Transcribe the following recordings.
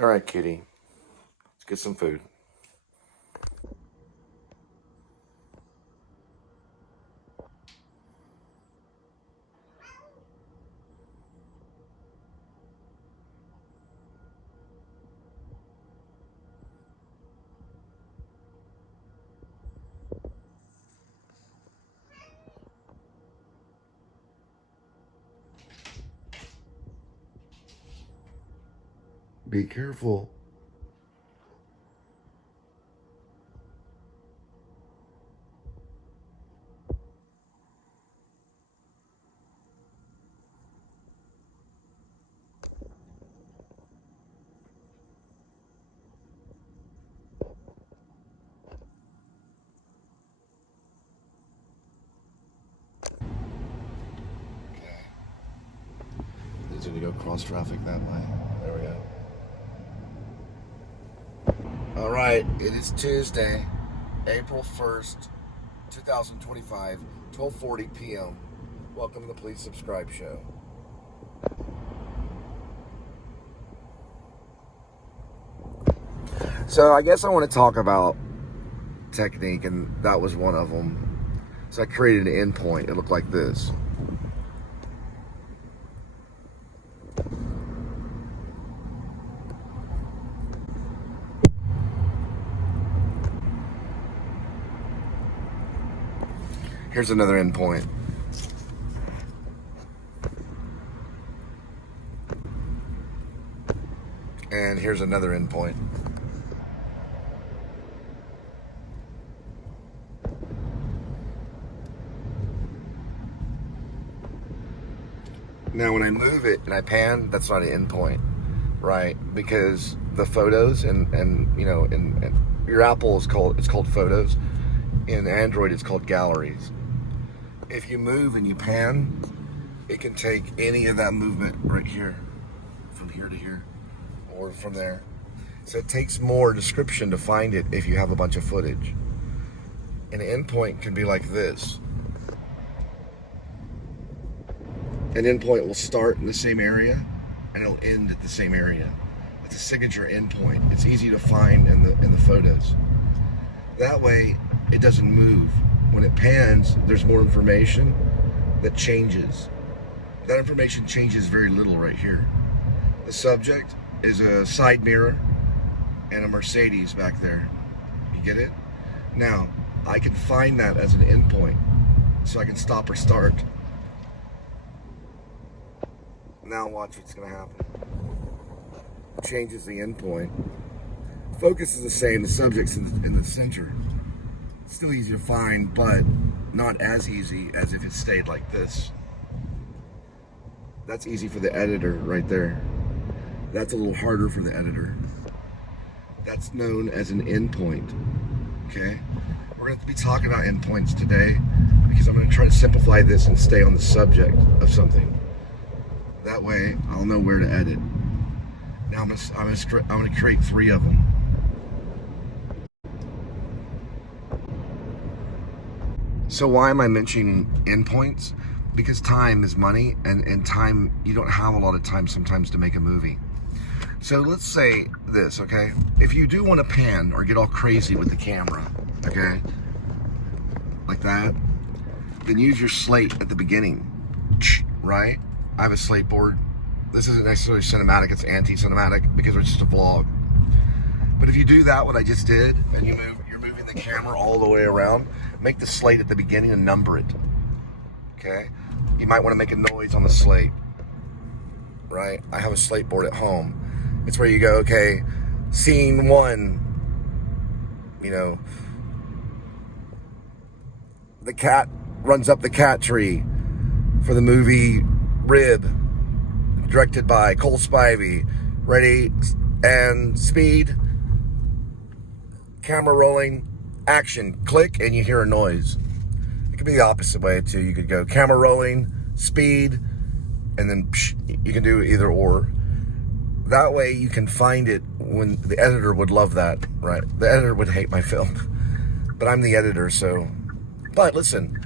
All right, kitty. Let's get some food. Be careful. Easier to go cross traffic that way. There we go. All right, it is Tuesday, April 1st, 2025, 12:40 p.m. Welcome to the Please Subscribe Show. So I guess I want to talk about technique, and that was one of them. So I created an endpoint. It looked like this. Here's another endpoint. And here's another endpoint. Now when I move it and I pan, that's not an endpoint, right? Because the photos and you know, in your Apple it's called Photos. In Android it's called Galleries. If you move and you pan, it can take any of that movement right here, from here to here, or from there. So it takes more description to find it if you have a bunch of footage. An endpoint can be like this. An endpoint will start in the same area and it'll end at the same area. It's a signature endpoint. It's easy to find in the photos. That way it doesn't move. When it pans, there's more information that changes. That information changes very little right here. The subject is a side mirror and a Mercedes back there. You get it? Now, I can find that as an endpoint, so I can stop or start. Now watch what's gonna happen. It changes the endpoint. Focus is the same, the subject's in the center. Still easy to find, but not as easy as if it stayed like this. That's easy for the editor right there. That's a little harder for the editor. That's known as an endpoint, okay? We're going to be talking about endpoints today because I'm going to try to simplify this and stay on the subject of something. That way, I'll know where to edit. Now I'm going to create 3 of them. So why am I mentioning endpoints? Because time is money, and time, you don't have a lot of time sometimes to make a movie. So let's say this, okay? If you do want to pan or get all crazy with the camera, okay, like that, then use your slate at the beginning, right? I have a slate board. This isn't necessarily cinematic, it's anti-cinematic because it's just a vlog. But if you do that, what I just did, and you're moving the camera all the way around, make the slate at the beginning and number it, okay? You might want to make a noise on the slate, right? I have a slate board at home. It's where you go, okay, scene 1, you know, the cat runs up the cat tree for the movie Rib, directed by Cole Spivey. Ready, and speed, camera rolling, action, click, and you hear a noise. It could be the opposite way too. You could go camera rolling, speed, and then you can do either or. That way you can find it when the editor would love that, right? The editor would hate my film, but I'm the editor, so. But listen,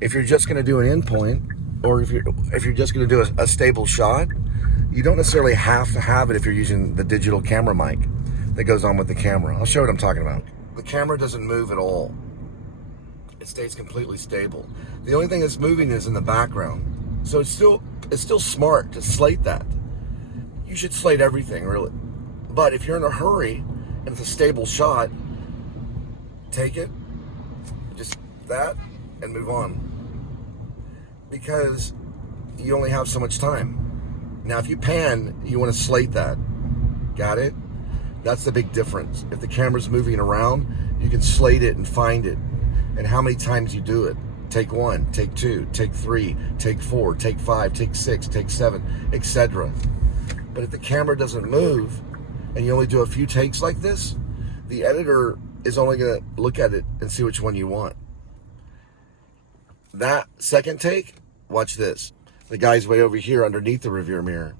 if you're just gonna do an endpoint, or if you're just gonna do a stable shot, You don't necessarily have to have it if you're using the digital camera mic that goes on with the camera. I'll show you what I'm talking about. The camera doesn't move at all. It stays completely stable. The only thing that's moving is in the background. So it's still smart to slate that. You should slate everything, really. But if you're in a hurry and it's a stable shot, take it, just that, and move on. Because you only have so much time. Now, if you pan, you want to slate that. Got it? That's the big difference. If the camera's moving around, you can slate it and find it. And how many times you do it. Take 1, take 2, take 3, take 4, take 5, take 6, take 7, etc. But if the camera doesn't move, and you only do a few takes like this, the editor is only going to look at it and see which one you want. That second take, watch this. The guy's way over here underneath the rear mirror.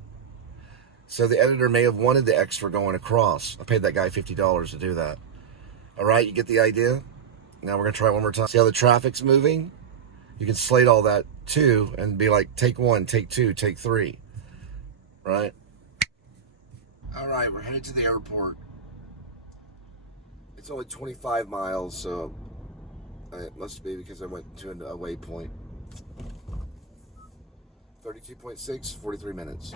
So the editor may have wanted the extra going across. I paid that guy $50 to do that. All right, you get the idea? Now we're going to try it one more time. See how the traffic's moving? You can slate all that too and be like, take 1, take 2, take 3. Right? All right, we're headed to the airport. It's only 25 miles, so it must be because I went to a waypoint. 32.6, 43 minutes.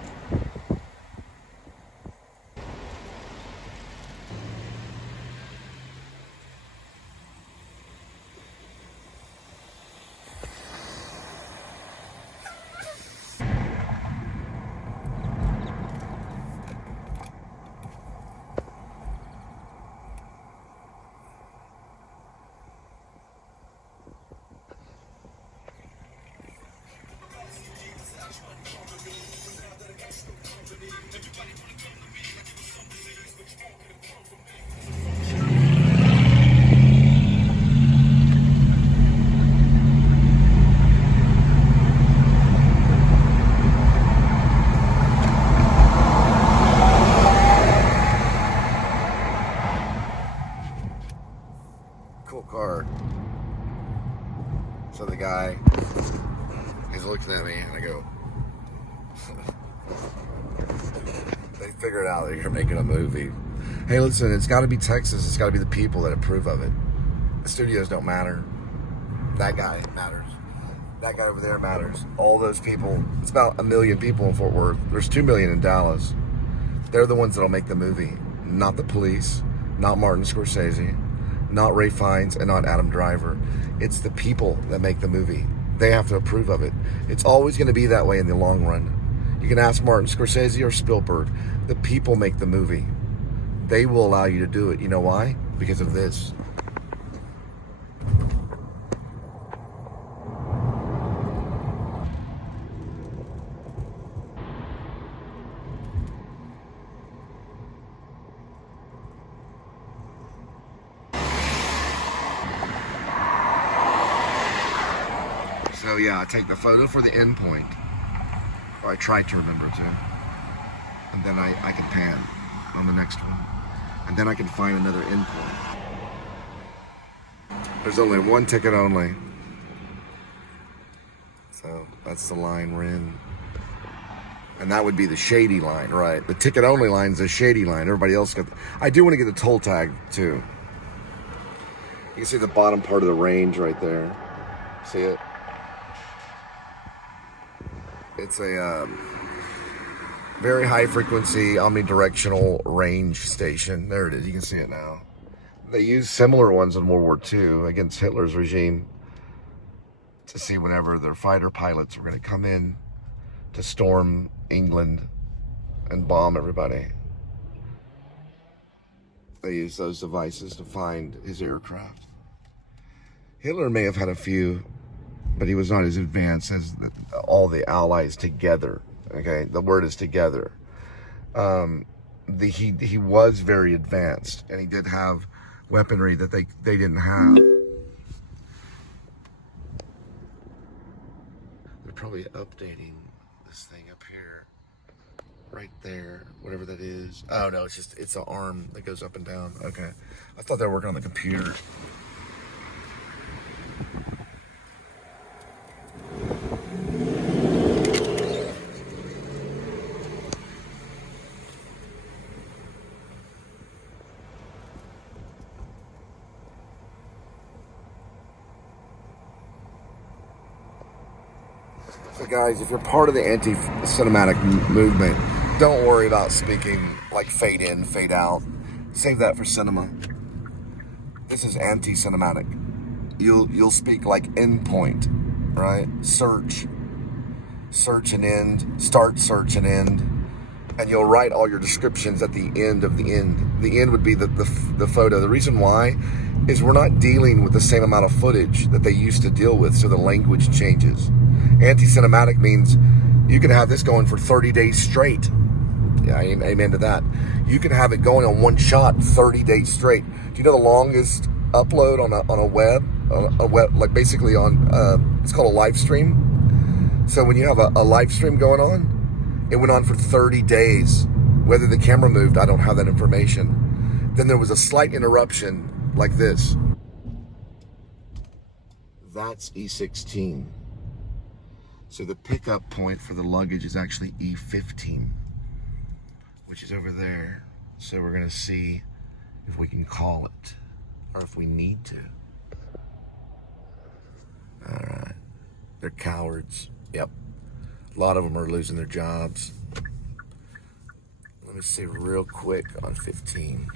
Cool car. So the guy, he's looking at me and I go, they figured out that you're making a movie. Hey, listen, it's got to be Texas. It's got to be the people that approve of it. The studios don't matter. That guy matters. That guy over there matters. All those people, it's about 1 million people in Fort Worth. There's 2 million in Dallas. They're the ones that'll make the movie, not the police, not Martin Scorsese, not Ray Fiennes, and not Adam Driver. It's the people that make the movie. They have to approve of it. It's always going to be that way in the long run. You can ask Martin Scorsese or Spielberg. The people make the movie. They will allow you to do it. You know why? Because of this. So yeah, I take the photo for the end point, or I try to remember to, and then I can pan on the next one, and then I can find another end point. There's only one ticket only, so that's the line we're in, and that would be the shady line, right? The ticket only line is the shady line. Everybody else got. I do want to get the toll tag too. You can see the bottom part of the range right there. See it? It's a very high frequency omnidirectional range station. There it is. You can see it now. They used similar ones in World War II against Hitler's regime to see whenever their fighter pilots were going to come in to storm England and bomb everybody. They used those devices to find his aircraft. Hitler may have had a few, but he was not as advanced as all the Allies together. Okay, the word is together. He was very advanced, and he did have weaponry that they didn't have. They're probably updating this thing up here, right there, whatever that is. Oh no, it's an arm that goes up and down. Okay, I thought they were working on the computer. So guys, if you're part of the anti-cinematic movement, don't worry about speaking like fade in, fade out. Save that for cinema. This is anti-cinematic. You'll speak like endpoint, right? Search and end, start, search and end, and you'll write all your descriptions at the end of the end. The end would be the photo. The reason why is we're not dealing with the same amount of footage that they used to deal with, so the language changes. Anti-cinematic means you can have this going for 30 days straight. Yeah, amen to that. You can have it going on one shot 30 days straight. Do you know the longest upload on a web, like basically on, it's called a live stream. So when you have a live stream going on, it went on for 30 days. Whether the camera moved, I don't have that information. Then there was a slight interruption like this. That's E16. So the pickup point for the luggage is actually E15, which is over there. So we're gonna see if we can call it, or if we need to. All right, they're cowards. Yep, a lot of them are losing their jobs. Let me see real quick on 15.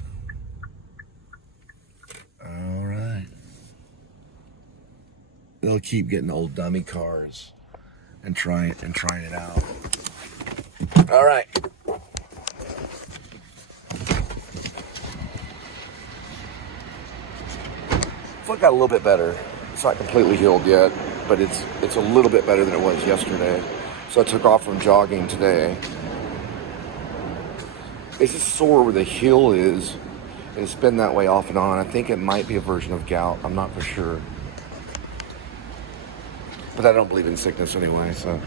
All right. They'll keep getting old dummy cars and trying it out. All right. Foot got a little bit better. It's not completely healed yet, but it's a little bit better than it was yesterday. So I took off from jogging today. It's just sore where the heel is, and it's been that way off and on. I think it might be a version of gout. I'm not for sure. But I don't believe in sickness anyway, so.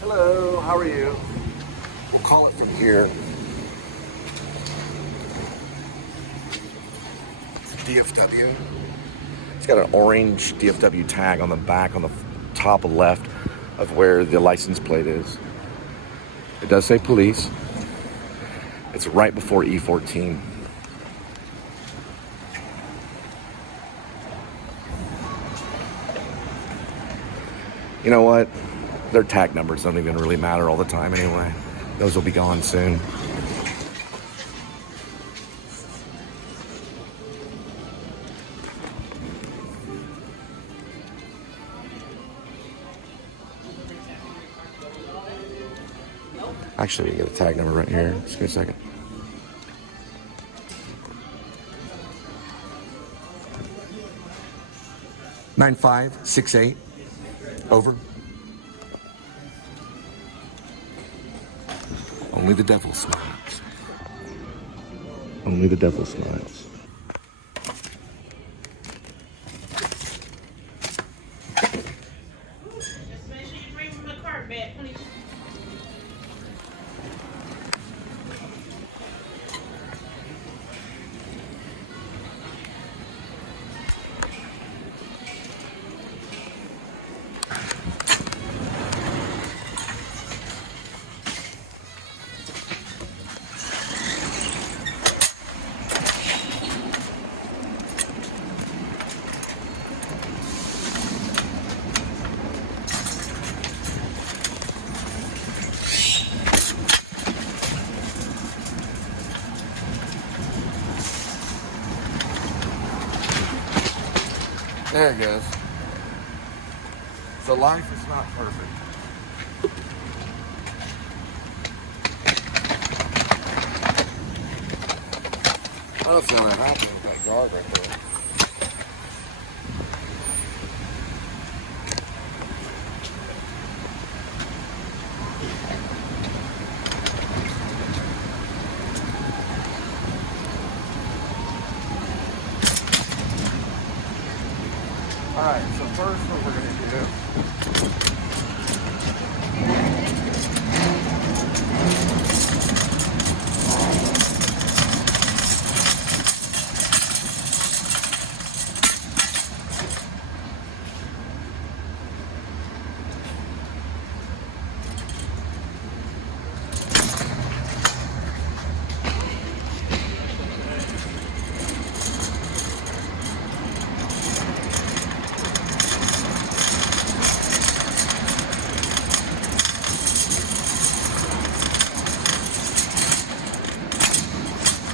Hello, how are you? We'll call it from here. DFW. It's got an orange DFW tag on the back, on the top left of where the license plate is. It does say police. It's right before E14. You know what? Their tag numbers don't even really matter all the time anyway. Those will be gone soon. Actually, we get a tag number right here. Just give me a second. "9568. Over. Only the devil smiles. Only the devil smiles." Just make sure you bring from the cart back, please. There it goes. So life is not perfect. I don't feel that happy with that guard right there. All right, so first what we're going to do,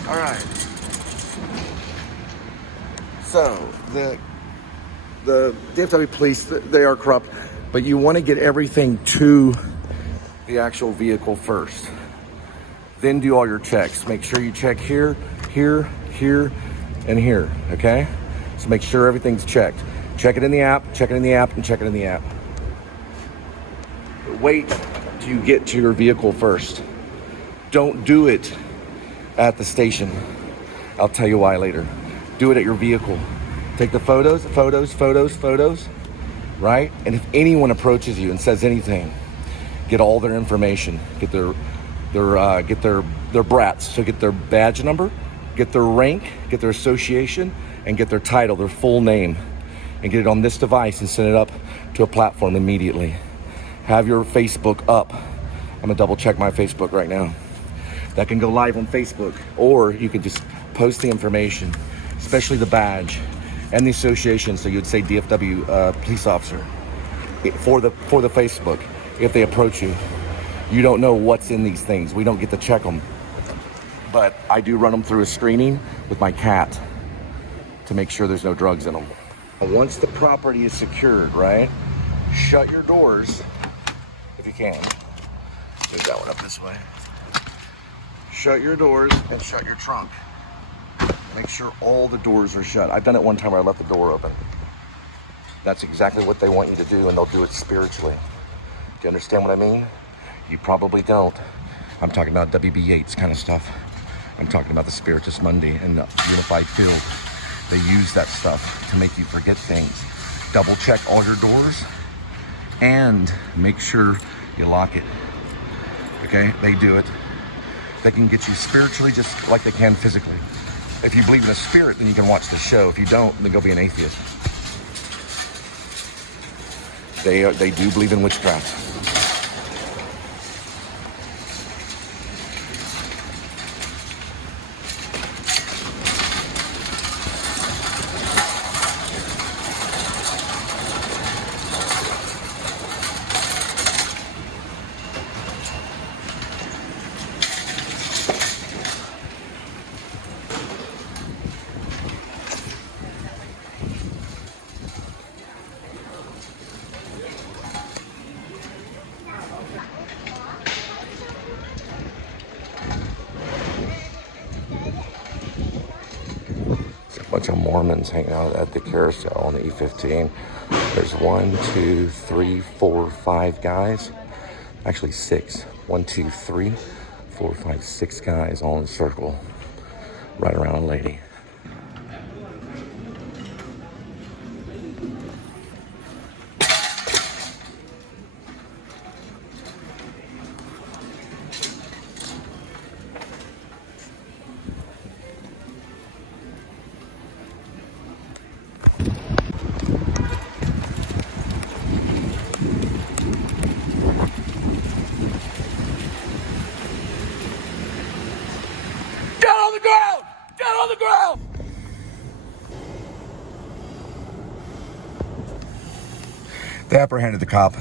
All right. So the DFW police, they are corrupt, but you want to get everything to the actual vehicle first. Then do all your checks. Make sure you check here, here, here, and here, okay? So make sure everything's checked. Check it in the app, check it in the app, and check it in the app. Wait till you get to your vehicle first. Don't do it at the station. I'll tell you why later. Do it at your vehicle. Take the photos, right? And if anyone approaches you and says anything, get all their information. Get their brats. So get their badge number, get their rank, get their association, and get their title, their full name, and get it on this device and send it up to a platform immediately. Have your Facebook up. I'm gonna double check my Facebook right now. That can go live on Facebook, or you can just post the information, especially the badge and the association. So you'd say DFW police officer for the Facebook. If they approach you, you don't know what's in these things. We don't get to check them, but I do run them through a screening with my cat to make sure there's no drugs in them. Once the property is secured, right? Shut your doors if you can. Move that one up this way. Shut your doors and shut your trunk. Make sure all the doors are shut. I've done it one time where I left the door open. That's exactly what they want you to do, and they'll do it spiritually. Do you understand what I mean? You probably don't. I'm talking about WB Yates kind of stuff. I'm talking about the Spiritus Mundi and the Unified Field. They use that stuff to make you forget things. Double check all your doors and make sure you lock it. Okay, they do it. They can get you spiritually just like they can physically. If you believe in the spirit, then you can watch the show. If you don't, then go be an atheist. They do believe in witchcraft. Bunch of Mormons hanging out at the carousel on the E15. There's 1, 2, 3, 4, 5 guys. Actually 6. 1, 2, 3, 4, 5, 6 guys all in a circle right around a lady. They apprehended the cop.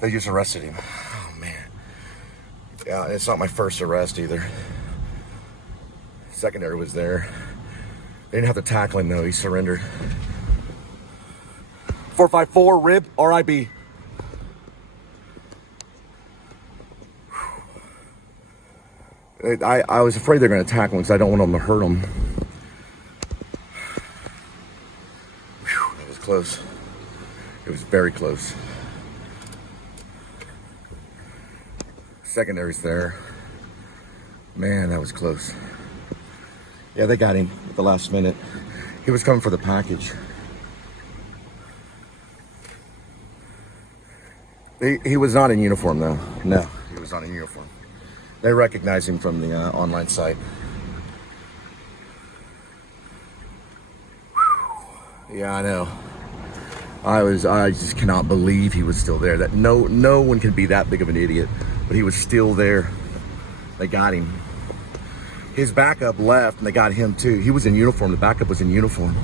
They just arrested him. Oh, man. Yeah, it's not my first arrest either. Secondary was there. They didn't have to tackle him, though. He surrendered. 454, rib, RIB. I was afraid they're going to tackle him because I don't want them to hurt him. Whew, that was close. It was very close. Secondary's there. Man, that was close. Yeah, they got him at the last minute. He was coming for the package. He was not in uniform, though. No, he was not in uniform. They recognized him from the online site. Whew. Yeah, I know. I just cannot believe he was still there. That no one can be that big of an idiot, but he was still there. They got him. His backup left, and they got him too. He was in uniform. The backup was in uniform.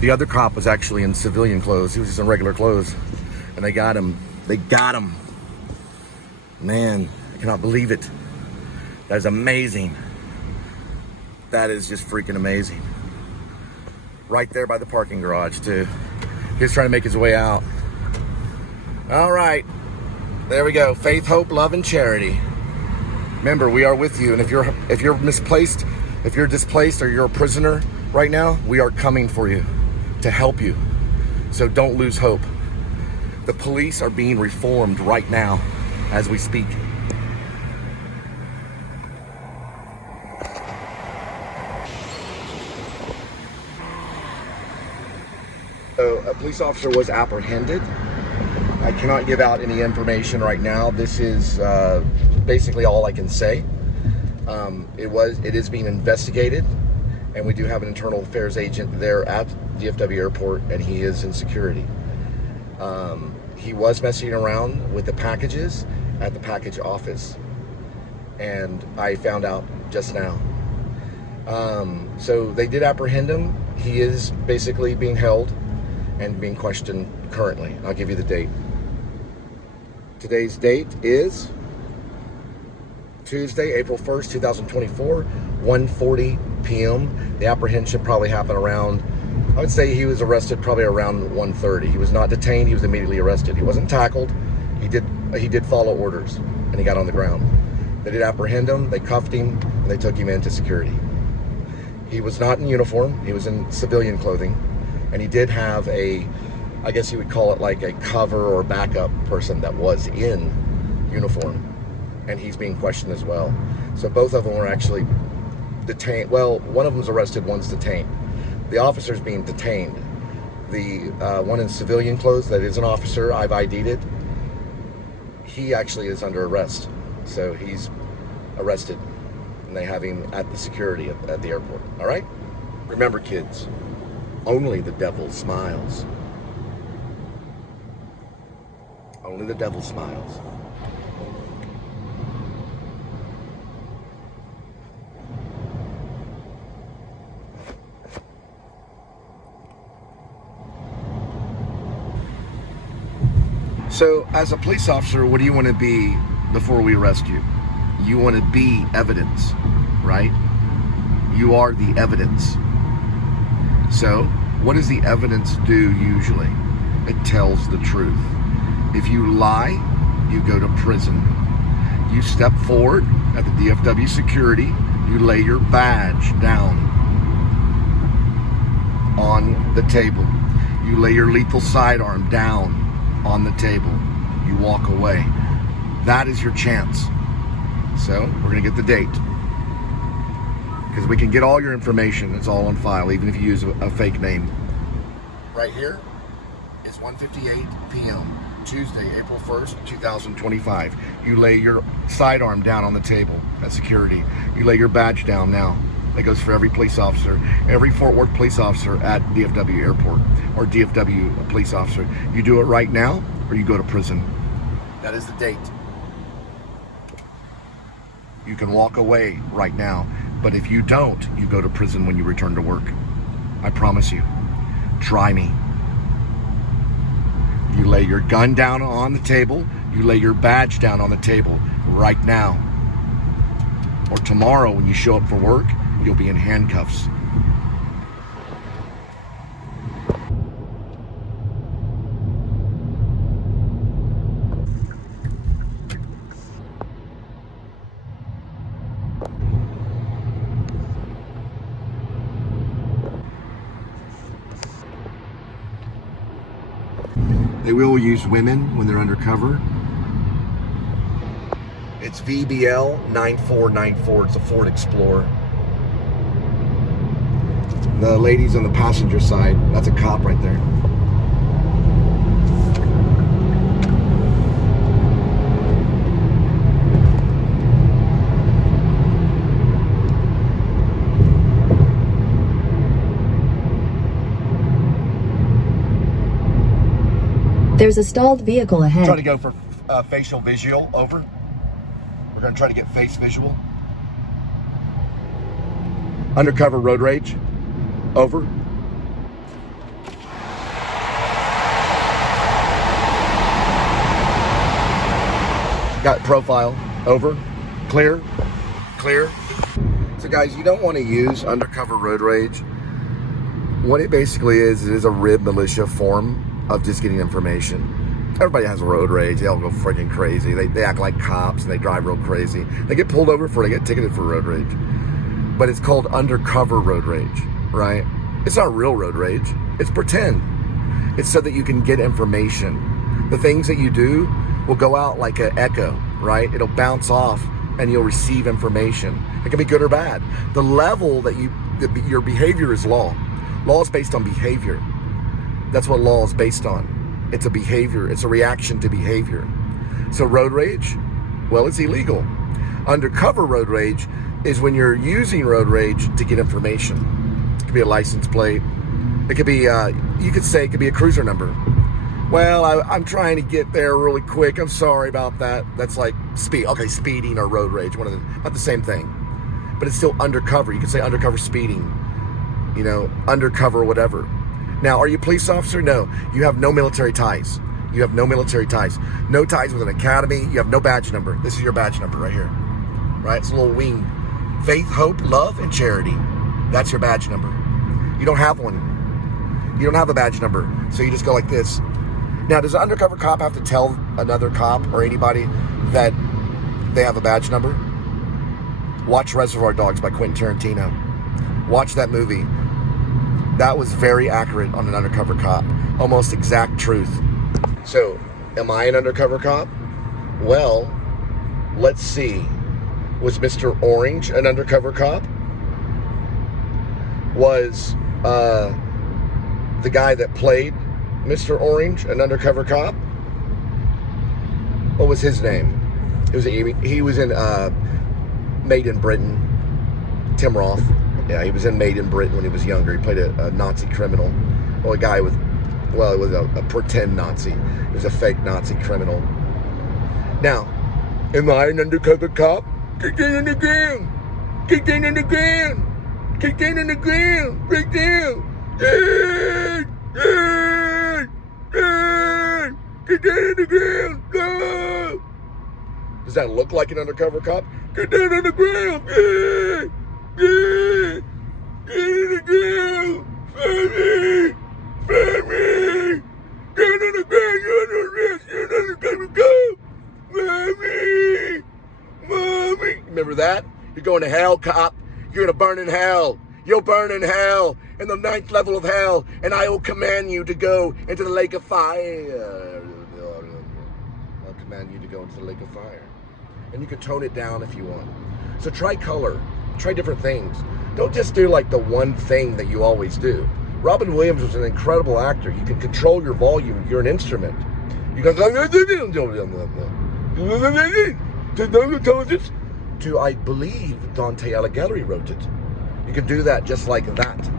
The other cop was actually in civilian clothes. He was just in regular clothes, and they got him. They got him. Man, I cannot believe it. That is amazing. That is just freaking amazing. Right there by the parking garage too. He's trying to make his way out. All right, there we go. Faith, hope, love, and charity. Remember, we are with you. And if you're misplaced, if you're displaced or you're a prisoner right now, we are coming for you to help you. So don't lose hope. The police are being reformed right now as we speak. So a police officer was apprehended. I cannot give out any information right now. This is basically all I can say. It is being investigated, and we do have an internal affairs agent there at DFW Airport, and he is in security. He was messing around with the packages at the package office, and I found out just now. So they did apprehend him. He is basically being held and being questioned currently. I'll give you the date. Today's date is Tuesday, April 1st, 2024, 1:40 p.m. The apprehension probably happened around, I would say he was arrested probably around 1:30. He was not detained, he was immediately arrested. He wasn't tackled. He did follow orders, and he got on the ground. They did apprehend him, they cuffed him, and they took him into security. He was not in uniform, he was in civilian clothing, and he did have a, I guess you would call it like a cover or backup person that was in uniform, and he's being questioned as well. So both of them were actually detained. Well, one of them's arrested, one's detained. The officer's being detained. The one in civilian clothes, that is an officer, I've ID'd it. He actually is under arrest. So he's arrested, and they have him at the security at the airport, all right? Remember, kids, only the devil smiles. Only the devil smiles. So, as a police officer, what do you want to be before we arrest you? You want to be evidence, right? You are the evidence. So, what does the evidence do usually? It tells the truth. If you lie, you go to prison. You step forward at the DFW security, you lay your badge down on the table. You lay your lethal sidearm down on the table. You walk away. That is your chance. So we're gonna get the date, because we can get all your information. It's all on file, even if you use a fake name. Right here is 1:58 p.m. Tuesday, April 1st, 2025. You lay your sidearm down on the table at security. You lay your badge down now. That goes for every police officer, every Fort Worth police officer at DFW Airport, or DFW police officer. You do it right now, or you go to prison. That is the date. You can walk away right now, but if you don't, you go to prison when you return to work. I promise you. Try me. You lay your gun down on the table, you lay your badge down on the table right now. Or tomorrow when you show up for work, you'll be in handcuffs. They will use women when they're undercover. It's VBL 9494. It's a Ford Explorer. The ladies on the passenger side, that's a cop right there. There's a stalled vehicle ahead. Try to go for facial visual, over. We're gonna try to get face visual. Undercover road rage, over. Got profile, over. Clear, clear. So guys, you don't want to use undercover road rage. What it basically is, it is a rib militia form of just getting information. Everybody has road rage. They all go freaking crazy. They act like cops and they drive real crazy. They get pulled over they get ticketed for road rage. But it's called undercover road rage, right? It's not real road rage. It's pretend. It's so that you can get information. The things that you do will go out like an echo, right? It'll bounce off and you'll receive information. It can be good or bad. The level that your behavior is law. Law is based on behavior. That's what law is based on. It's a behavior. It's a reaction to behavior. So road rage, well, it's illegal. Undercover road rage is when you're using road rage to get information. It could be a license plate. It could be, you could say it could be a cruiser number. Well, I'm trying to get there really quick. I'm sorry about that. That's like speeding or road rage. Not the same thing. But it's still undercover. You could say undercover speeding. You know, undercover whatever. Now, are you a police officer? No. You have no military ties. You have no military ties. No ties with an academy. You have no badge number. This is your badge number right here. Right? It's a little wing. Faith, hope, love, and charity. That's your badge number. You don't have one. You don't have a badge number. So you just go like this. Now, does an undercover cop have to tell another cop or anybody that they have a badge number? Watch Reservoir Dogs by Quentin Tarantino. Watch that movie. That was very accurate on an undercover cop. Almost exact truth. So, am I an undercover cop? Well, let's see. Was Mr. Orange an undercover cop? Was the guy that played Mr. Orange an undercover cop? What was his name? He was in Made in Britain. Tim Roth. Yeah, he was in Made in Britain when he was younger. He played a Nazi criminal. Well, it was a pretend Nazi. He was a fake Nazi criminal. Now, am I an undercover cop? Kick down on the ground. Kick down on the ground. Kick down on the ground. Right down. Get down on the ground. Go. Does that look like an undercover cop? Get down on the ground. Get on the ground. Find me. Get on the ground. You're under arrest. You're an undercover cop. Mommy. Remember that? You're going to hell, cop. You're going to burn in hell. You'll burn in hell, in the 9th level of hell, and I will command you to go into the lake of fire. I'll command you to go into the lake of fire. And you can tone it down if you want. So try color. Try different things. Don't just do like the one thing that you always do. Robin Williams was an incredible actor. You can control your volume. You're an instrument. You go to, I believe, Dante Alighieri wrote it. You can do that just like that.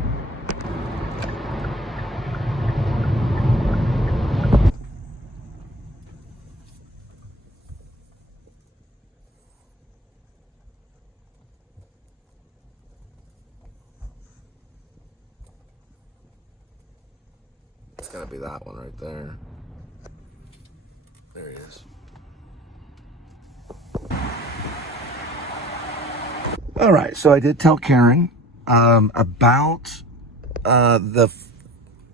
It's gonna be that one right there. There it is. All right, so I did tell Karen about the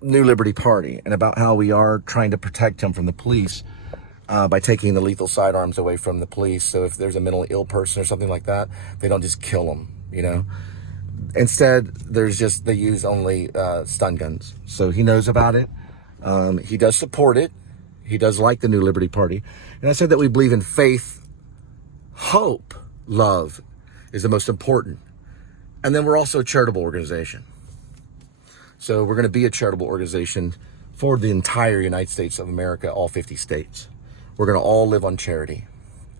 New Liberty Party and about how we are trying to protect him from the police by taking the lethal sidearms away from the police. So if there's a mentally ill person or something like that, they don't just kill them, you know. Instead, they use only stun guns. So he knows about it. He does support it. He does like the New Liberty Party. And I said that we believe in faith, hope, love is the most important. And then we're also a charitable organization. So we're going to be a charitable organization for the entire United States of America, all 50 states. We're going to all live on charity,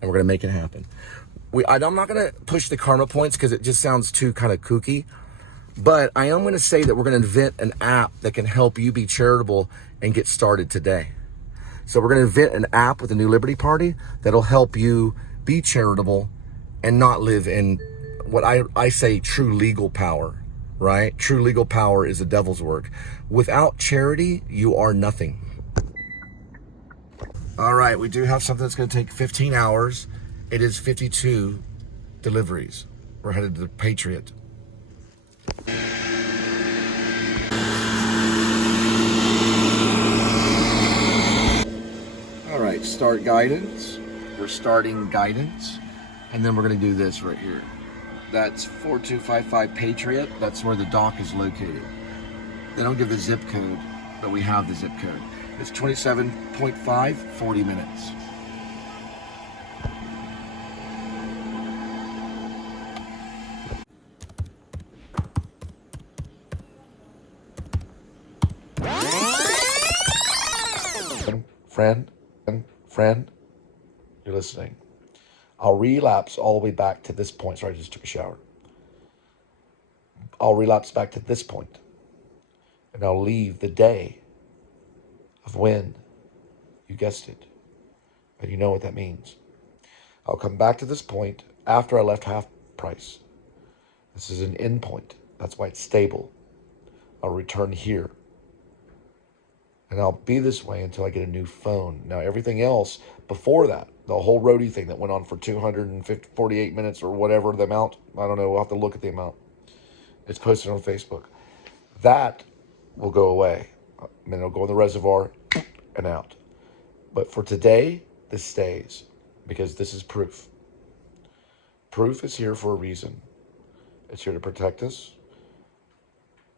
and we're going to make it happen. I'm not going to push the karma points because it just sounds too kind of kooky, but I am going to say that we're going to invent an app that can help you be charitable and get started today. So we're going to invent an app with the New Liberty Party that'll help you be charitable and not live in what I say true legal power, right? True legal power is the devil's work. Without charity, you are nothing. All right, we do have something that's going to take 15 hours. It is 52 deliveries, We're headed to the Patriot. All right, start guidance. We're starting guidance. And then we're gonna do this right here. That's 4255 Patriot. That's where the dock is located. They don't give the zip code, but we have the zip code. It's 27.5, 40 minutes. Friend, you're listening. I'll relapse all the way back to this point. Sorry, I just took a shower. I'll relapse back to this point, and I'll leave the day of when, you guessed it, and you know what that means. I'll come back to this point after I left half price. This is an end point. That's why it's stable. I'll return here. And I'll be this way until I get a new phone. Now, everything else before that, the whole roadie thing that went on for 248 minutes or whatever the amount, I don't know, we'll have to look at the amount. It's posted on Facebook. That will go away. And then it'll go in the reservoir and out. But for today, this stays because this is proof. Proof is here for a reason. It's here to protect us.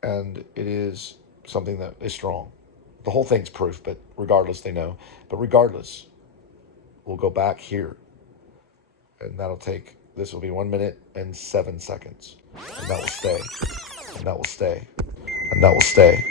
And it is something that is strong. The whole thing's proof, but regardless, they know. But regardless, we'll go back here. And that'll take, this will be 1 minute and 7 seconds. And that will stay. And that will stay. And that will stay.